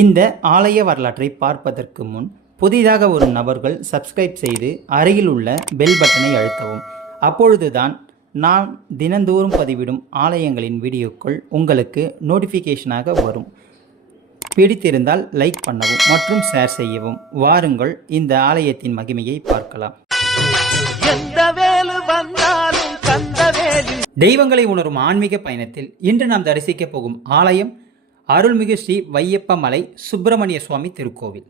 இந்த ஆலய வரலாற்றை பார்ப்பதற்கு முன் புதிதாக ஒரு நபர்கள் சப்ஸ்கிரைப் செய்து அருகில் உள்ள பெல் பட்டனை அழுத்தவும். அப்பொழுதுதான் நான் தினந்தோறும் பதிவிடும் ஆலயங்களின் வீடியோக்கள் உங்களுக்கு நோட்டிஃபிகேஷனாக வரும். பிடித்திருந்தால் லைக் பண்ணவும் மற்றும் ஷேர் செய்யவும். வாருங்கள் இந்த ஆலயத்தின் மகிமையை பார்க்கலாம். தெய்வங்களை உணரும் ஆன்மீக பயணத்தில் இன்று நாம் தரிசிக்க போகும் ஆலயம் அருள்மிகு ஸ்ரீ வையப்பமலை சுப்பிரமணிய சுவாமி திருக்கோவில்.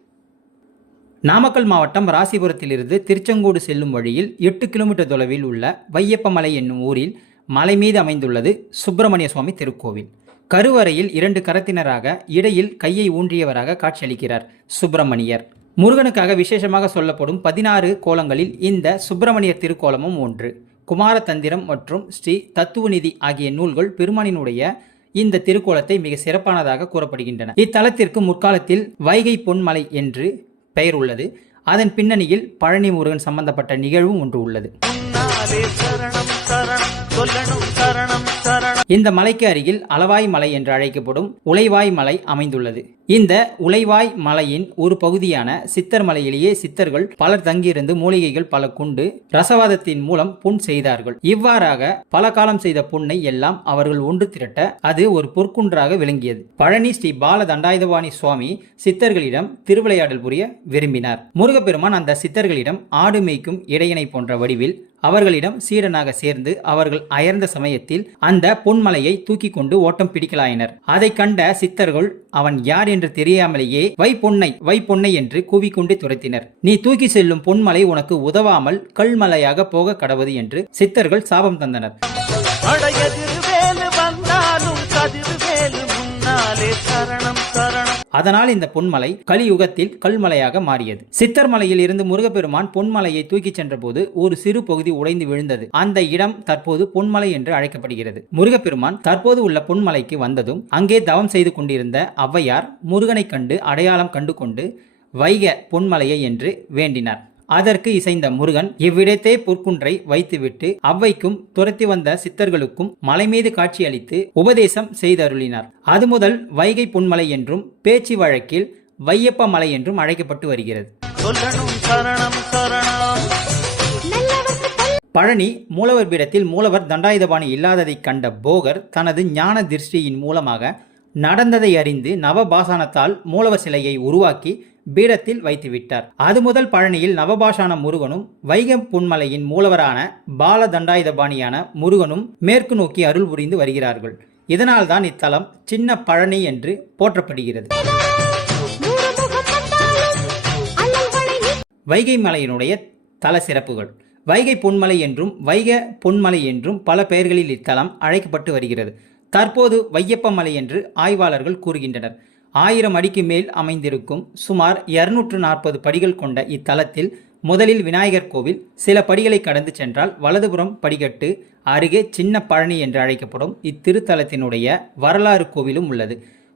நாமக்கல் மாவட்டம் ராசிபுரத்திலிருந்து திருச்செங்கோடு செல்லும் வழியில் 8 கிலோமீட்டர் தொலைவில் உள்ள வையப்பமலை என்னும் ஊரில் மலை மீது அமைந்துள்ளது சுப்பிரமணிய சுவாமி திருக்கோவில். கருவறையில் 2 கரத்தினராக இடையில் கையை ஊன்றியவராக காட்சியளிக்கிறார் சுப்பிரமணியர். முருகனுக்காக விசேஷமாக சொல்லப்படும் 16 கோலங்களில் இந்த சுப்பிரமணியர் திருக்கோலமும் ஒன்று. குமாரதந்திரம் மற்றும் ஸ்ரீ தத்துவநிதி ஆகிய நூல்கள் பெருமானினுடைய இந்த திருக்கோலத்தை மிக சிறப்பானதாக கூறப்படுகின்றன. இத்தலத்திற்கு முற்காலத்தில் வைகை பொன்மலை என்று பெயர் உள்ளது. அதன் பின்னணியில் பழனி முருகன் சம்பந்தப்பட்ட நிகழ்வும் ஒன்று உள்ளது. இந்த மலைக்கு அருகில் அளவாய் மலை என்று அழைக்கப்படும் உலைவாய் மலை அமைந்துள்ளது. இந்த உலைவாய் மலையின் ஒரு பகுதியான சித்தர் மலையிலேயே சித்தர்கள் பலர் தங்கியிருந்து மூலிகைகள் பல கொண்டு ரசவாதத்தின் மூலம் புண் செய்தார்கள். இவ்வாறாக பல காலம் செய்த புண்ணை எல்லாம் அவர்கள் ஒன்று திரட்ட அது ஒரு பொற்குன்றாக விளங்கியது. பழனி ஸ்ரீ பால தண்டாயுதபாணி சுவாமி சித்தர்களிடம் திருவிளையாடல் புரிய விரும்பினார். முருகப்பெருமான் அந்த சித்தர்களிடம் ஆடு மேய்க்கும் இடையனை போன்ற வடிவில் அவர்களிடம் சீடனாக சேர்ந்து அவர்கள் அயர்ந்த சமயத்தில் அந்த பொன்மலையை தூக்கி கொண்டு ஓட்டம் பிடிக்கலாயினர். அதை கண்ட சித்தர்கள் அவன் யார் என்று தெரியாமலேயே வை பொன்னை என்று கூவிக்கொண்டு துரத்தினர். நீ தூக்கி செல்லும் பொன்மலை உனக்கு உதவாமல் கல்மலையாக போக கடவுது என்று சித்தர்கள் சாபம் தந்தனர். அதனால் இந்த பொன்மலை கலியுகத்தில் கல்மலையாக மாறியது. சித்தர் மலையில் இருந்து முருகப்பெருமான் பொன்மலையை தூக்கிச் சென்ற போது ஒரு சிறு பகுதி உடைந்து விழுந்தது. அந்த இடம் தற்போது பொன்மலை என்று அழைக்கப்படுகிறது. முருகப்பெருமான் தற்போது உள்ள பொன்மலைக்கு வந்ததும் அங்கே தவம் செய்து கொண்டிருந்த ஔவையார் முருகனை கண்டு அடையாளம் கண்டு கொண்டு வைக பொன்மலையை என்று வேண்டினார். அதற்கு இசைந்த முருகன் இவ்விடத்தே பொற்குன்றை வைத்துவிட்டு அவ்வைக்கும் துரத்தி வந்த சித்தர்களுக்கும் மலை மீது காட்சியளித்து உபதேசம் செய்தருளினார். அது முதல் வைகை பொன்மலை என்றும் பேச்சு வழக்கில் வையப்ப மலை என்றும் அழைக்கப்பட்டு வருகிறது. பழனி மூலவர் பீடத்தில் மூலவர் தண்டாயுதபாணி இல்லாததை கண்ட போகர் தனது ஞான திருஷ்டியின் மூலமாக நடந்ததை அறிந்து நவபாசானத்தால் மூலவர் சிலையை உருவாக்கி பீடத்தில் வைத்துவிட்டார். அது முதல் பழனியில் நவபாஷான முருகனும் வைகம் பொன்மலையின் மூலவரான பால தண்டாயுதபாணியான முருகனும் மேற்கு நோக்கி அருள் புரிந்து வருகிறார்கள். இதனால்தான் இத்தலம் சின்ன பழனி என்று போற்றப்படுகிறது. வைகை மலையினுடைய தல சிறப்புகள். வைகை பொன்மலை என்றும் வைக பொன்மலை என்றும் பல பெயர்களில் இத்தலம் அழைக்கப்பட்டு வருகிறது. தற்போது வையப்ப மலை என்று ஆய்வாளர்கள் கூறுகின்றனர். 1000 அடிக்கு மேல் அமைந்திருக்கும் சுமார் 240 படிகள் கொண்ட இத்தலத்தில் முதலில் விநாயகர் கோவில், சில படிகளை கடந்து சென்றால் வலதுபுறம் படிக்கட்டு அருகே சின்ன பழனி என்று அழைக்கப்படும் இத்திருத்தலத்தினுடைய வரலாறு கோவிலும் உள்ளது.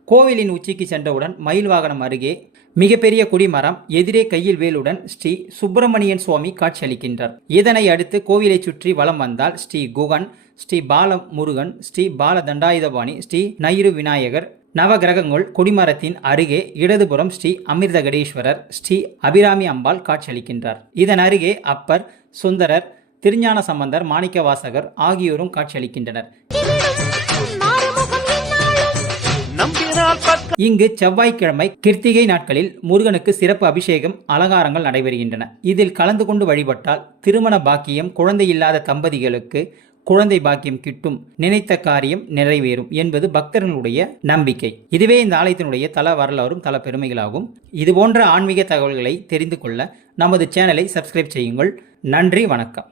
கோவிலின் உச்சிக்கு சென்றவுடன் மயில் வாகனம் அருகே மிகப்பெரிய கொடிமரம், எதிரே கையில் வேலுடன் ஸ்ரீ சுப்பிரமணியன் சுவாமி காட்சியளிக்கின்றார். இதனை அடுத்து கோவிலை சுற்றி வலம் வந்தால் ஸ்ரீ குகன், ஸ்ரீ பால முருகன், ஸ்ரீ பால தண்டாயுதபாணி, ஸ்ரீ நயிரு விநாயகர், நவகிரகங்கள் கொடிமரத்தின் அருகே இடதுபுறம் ஸ்ரீ அமிர்தகடேஸ்வரர், ஸ்ரீ அபிராமி அம்பாள் காட்சியளிக்கின்றார். இதன் அருகே அப்பர், சுந்தரர், திருஞான சம்பந்தர், மாணிக்க வாசகர் ஆகியோரும் காட்சியளிக்கின்றனர். இங்கு செவ்வாய்க்கிழமை கிருத்திகை நாட்களில் முருகனுக்கு சிறப்பு அபிஷேகம், அலங்காரங்கள் நடைபெறுகின்றன. இதில் கலந்து கொண்டு வழிபட்டால் திருமண பாக்கியம், குழந்தை இல்லாத தம்பதிகளுக்கு குழந்தை பாக்கியம் கிட்டும், நினைத்த காரியம் நிறைவேறும் என்பது பக்தர்களுடைய நம்பிக்கை. இதுவே இந்த ஆலயத்தினுடைய தல வரலாறும் தல பெருமைகளாகும். இதுபோன்ற ஆன்மீக தகவல்களை தெரிந்து கொள்ள நமது சேனலை சப்ஸ்கிரைப் செய்யுங்கள். நன்றி, வணக்கம்.